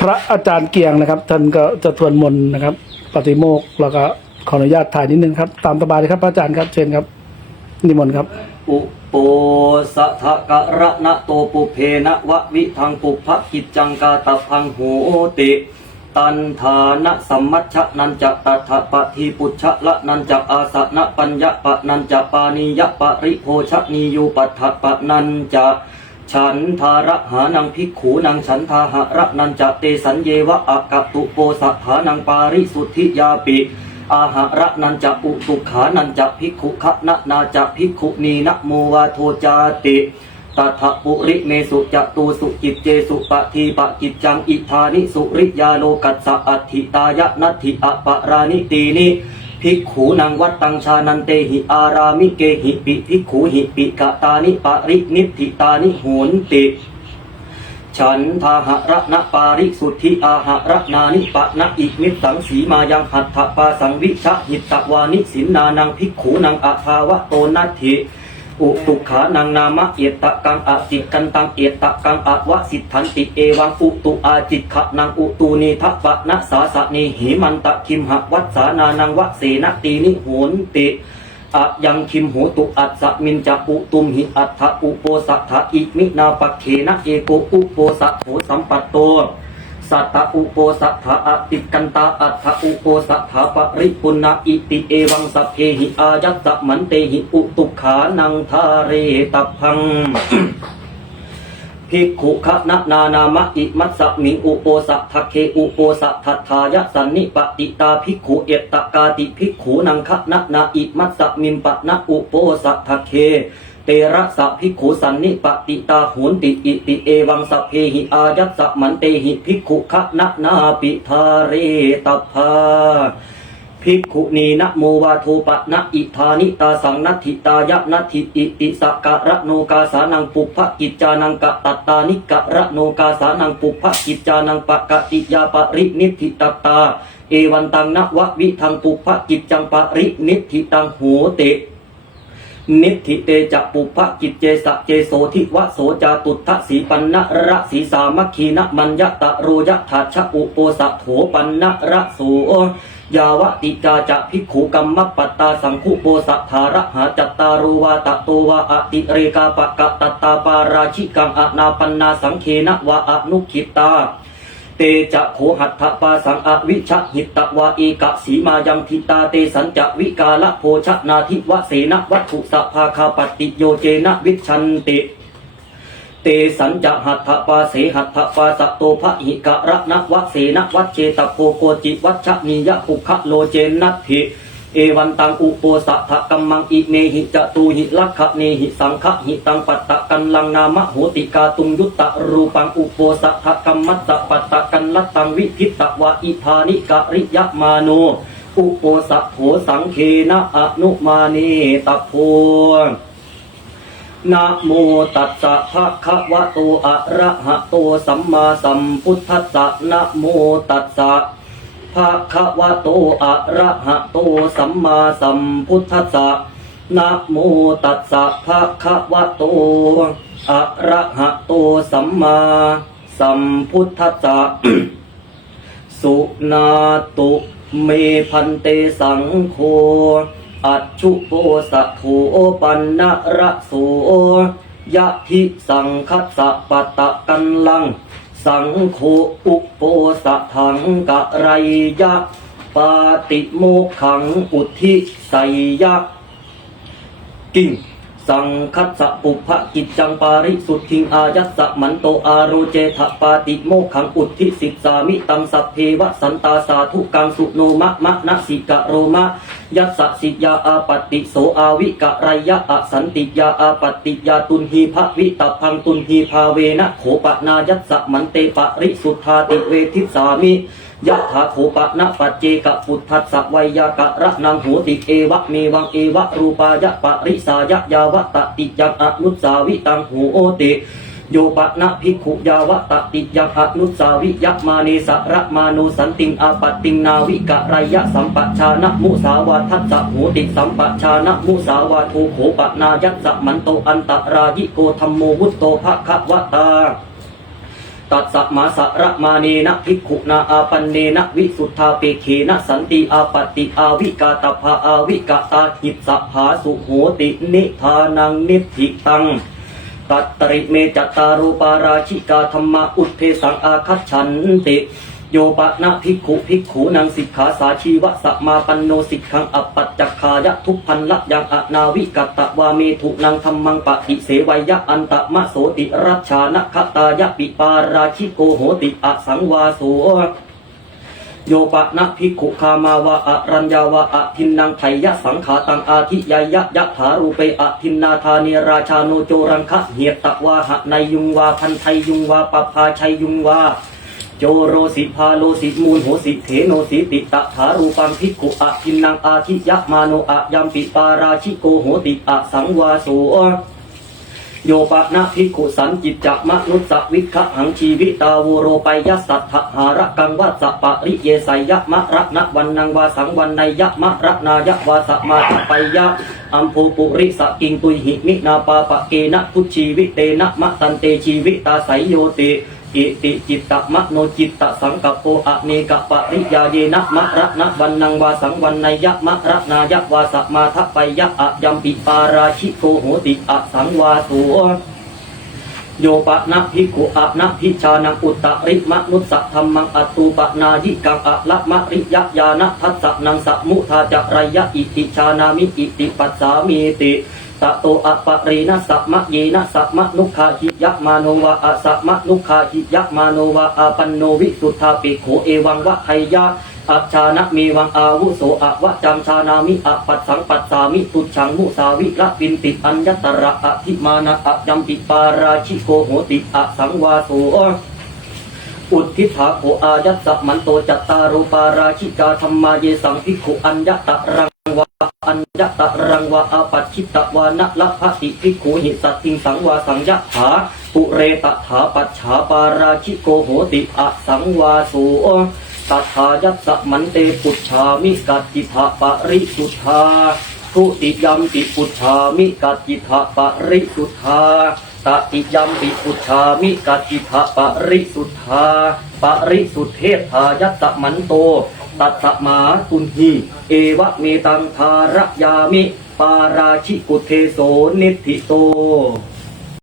พระอาจารย์เกียงนะครับ ท่านก็จะทวนมนต์นะครับ ปฏิโมกข์แล้วก็ขออนุญาตถ่ายนิดนึงครับ ตามสบายเลยครับพระอาจารย์ครับเชิญครับ นิมนต์ครับอุโปสะทะกะระนะโตปุเพนะวะวิทังปุพพกิจจังกาตะพังโหติตันฐานะสัมมัชฌะนันจะตัทปะทีปุชชะละนันจะอาสะนะปัญญะปะนันจะปานิยะปะริโภชะนียูปัฏฐปะนันจะ ฉันทาระหานังภิกขูนังฉันทาหระนันจะเตสัญเยวะอกะตุโปสะฐานังปาริสุทธิยาปิอาหาระนันจะอุตุขานันจะภิกขุขะนะนาจะภิกขุนีนะโมวาโทจาติตถะปุริเมสุจะตูสุจิตเจสุปะทีปะกิจจังอิธานิสุริยาโลกัสสะอัตถิตายะนัตถิอปะรานิตีนิ ภิกขูนังวัดตังชานันเตหิอารามิเกหิปิภิกขูหิปิกะตานิปารินิพธิตานิโหนติฉันทาหะระนะปาริสุทธิอาหะระนานิปะนะอิมิตสังสีมายังหัตถปาสังวิชะหิตตวานิสินนานังภิกขูนังอาภาวะโตนัตถิ อุตุขานังนามะเอตตะกังอะจิตกันตังเอตตะกังอะวะสิทธันติเอวังอุตุอาจิตขะนังอุตูนีทัปะนะสาสะเนหิมันตะคิมหะวัสานานังวะเสนตีนิโหนติอะยังคิมโหตุอัสสะมินจะอุตุมหิอัฏฐอุโปสัทธะอิมินาปะเขนะเอโกอุโปสัทโธสัมปัตโต สัตตอุโปสัทธะอติกันตาอัฏฐอุโปสัทธะปริปุณะอิติเอวังสัพเพหิอายัสสะมันเตหิอุตุขานังทาเรตัพังภิกขุขะนะนานามะอิมัสสะมิงอุโปสัทธเคอุโปสัทธัธายะสันนิปติตาภิกขุเอตตกาติภิกขุนังคะนะนาอิมัสสะมิมปะนะอุโปสัทธเค เตระสะภิขุสันนิปติตาโหนติอิติเอวังสัพเพหิอายัสสมันเตหิภิกขุขะนะนาปิทาเรตัพพาภิกขุนีนะโมวาโทปะนะอิธานิตาสังนัตถิตายะนัตถิอิติสักกะระโนกาสานังปุพพกิจจานังกะตัตตานิกะระโนกาสานังปุพพกิจจานังปะกะติยาปรินิธิตตา เอวันตังนะวะวิทังปุพพกิจจังปรินิธิตังโหเต นิธิเตจะปุพะกิจเจสะเจโสทิวะโสจาตุทะสีปันนะระสีสามัคคีนะมัญญตะโรยะทัชะอุโปสะโถปันนะระโสยาวติจาจะภิกขุกัมมปัตตาสังคุโปสัทธาระหาจัตตารุวาตะโตวาอติเรกาปะกะตตตาปาราชิกังอนาปันนาสังเคนะวะอนุขิตา เตจะโหหัตถปาสังอวิชหิตตวาเอกสีมายังทิตาเตสัญจะวิกาละโพชนาทิวะเสนวัตถุสภาคาปฏิโยเจนะวิชันติเตสัญจะหัตถปาเสหัตถปาสตโตภะหิกะระนวะเสนวัตเจตโพโกจิวัชนียะภุคะโลเจนัตถิ เอวันตังอุปสัทธกัมมังอิเมหิจตูหิลักขะเนหิสังฆะหิตังปัตตะกันลังนามะโหติกาตุงยุตตะรูปังอุปสัทธกัมมัตตะปัตตะกันลัตตังวิพิตตะวะอิธานิกะริยะมาโน อุปสัทโถสังเคนะอนุมาเนตะโพนะโมตัสสะภะคะวะโตอะระหะโตสัมมาสัมพุทธัสสะนะโมตัสสะ ภะคะวะโตอะระหะโตสัมมาสัมพุทธัสสะนะโมตัสสะภะคะวะโตอะระหะโตสัมมาสัมพุทธัสสะสุนาตุเมพันเตสังโฆอัจฉุโปสะโถปันนะระโสยะทิสังคัสสะปะตะกันลัง สังโฆอุปโปสะถังกะไรยะ ปาติโมขังอุทิไสยะ กิ่ง สังคัสสะปุพะกิจจังปาริสุทธิงอายัสสะมันโตอาโรเจทะปาติโมขังอุทธิสิกสามิตังสัพเพวะสันตาสาธุกังสุโนมะมะนะสิกะโรมะยัสสะสิยาอาปติโสอาวิกะไรยะอสันติยาอาปติยาตุนหีภะวิตพังตุนหีภาเวนะโขปะนายัสสะมันเตปะริสุทธาติเวทิสามิ ยะถาโขปะนะปัจเจกะพุทธัสสะไวยากะระนังโหติเอวะเมวังเอวะรูปายะปะริสายะยาวะตติยังอนุสาวิตังโหโอติโยปะนะภิกขุยาวะตติยังอนุสาวิยะมาเนสระมาโนสันติงอาปติงนาวิกะไรยะสัมปชานะมุสาวาทัสสะโหติสัมปชานะมุสาวาทูโขปะนายัสสะมันโตอันตรายิโกธรรมโมวุตโตภะคะวะตา ตัสสะมาสะระมาเนนะภิกขุนาอาปันเนนะวิสุทธาเปเคนะสันติอาปติอาวิกาตภาอาวิกาตาหิตสะภาสุโหตินิทานังนิพิตังตัตตริเมจตารูปาราชิกาธรรมาอุทเทสังอาคัจฉันติ โยปะนะภิกขุภิกขุนางสิกขาสาชีวะสัมมาปันโนสิกขังอัปปัจจคายะทุพพันละยังอนาวิกัตตะวาเมถุนังธรรมังปะติเสวยะอันตะมะโสติรัชชานะคตายะปิปาราชิโกโหติอสังวาโสโยปะนะภิกขุคามาวะอะรัญญาวะอะทินนางไทยะสังขาตังอาทิยายะยะถารูเปอะทินนาธาเนราชาโนโจรังคะเหียตะวาหะในยุงวาพันไทยยุงวาปปาชัยยุงวา โจโรสิพาโลสิมูลโหสิเถโนสิติตะถารูปังภิกุอะทินนางอาทิยะมาโนอะยัมปิปาราชิโกโหติอะสังวาโสโยปะนะภิกขุสันจิตจะมนุสสวิคะหังชีวิตาวโรไปยัสสัทธหาระกังวัสสปะริเยสยะมะระนะวันนังวาสังวันในยะมะระนายะวาสมาทไปยะอัมภูปุริสกิงตุยหิมินาปาปะเกนะทุชีวิเตนะมะตันเตชีวิตาไสยโยติ อิติจิตตมโนจิตตสังกปโปอะเนกะปะริยาเยนะมะระนะวันนังวาสังวันนยะมะระนายะวาสะมาทไปยะอะยัมปิปาราชิโกโหติอะสังวาโสโยปะนะภิกขุอะนะพิชานังอุตตริมะนุสสะธรรมังอตตูปะนายิกังอะละมะริยะยานะทัสสะนังสะมุทาจะไรยะอิติชานามิอิติปัสสามีติ ตะโตอะปะรีนะสัมมะเยนะสัมมะนุคาหิยะมาโนวะอะสัมมะนุคาหิยะมาโนวะอาปันโนวิสุทธาปิโขเอวังวะไทยะอัจฉานะมีวังอาวุโสอะวะจังชานามิอะปัสสังปัสสามิตุชังมุสาวิละปินติอัญญตระอะทิมานะอะยัมปิปาราชิโกโหติอะสังวาโสอุทธิภาโขอายัสสะมันโตจัตตารูปาราชิกาธรรมาเยสังพิกขุอัญญตระ อัญญตรังวะอาปัจฉิตะวานะละภะติพิกขุหิสัตติงสังวาสังยะถาปุเรตถาปัจฉาปาราชิโกโหติอะสังวาโสตัทายัสสะมันเตปุชามิกัจจิทะปริสุทธาทุติยัมปิปุชามิกัจจิทะปริสุทธาตติยัมปิปุชามิกัจจิทะปริสุทธาปริสุทธเทธายัสสะมันโต ตัสสะมาตุนหีเอวะเมตังทารยามิ ปาราชิกุเทโสนิธิโต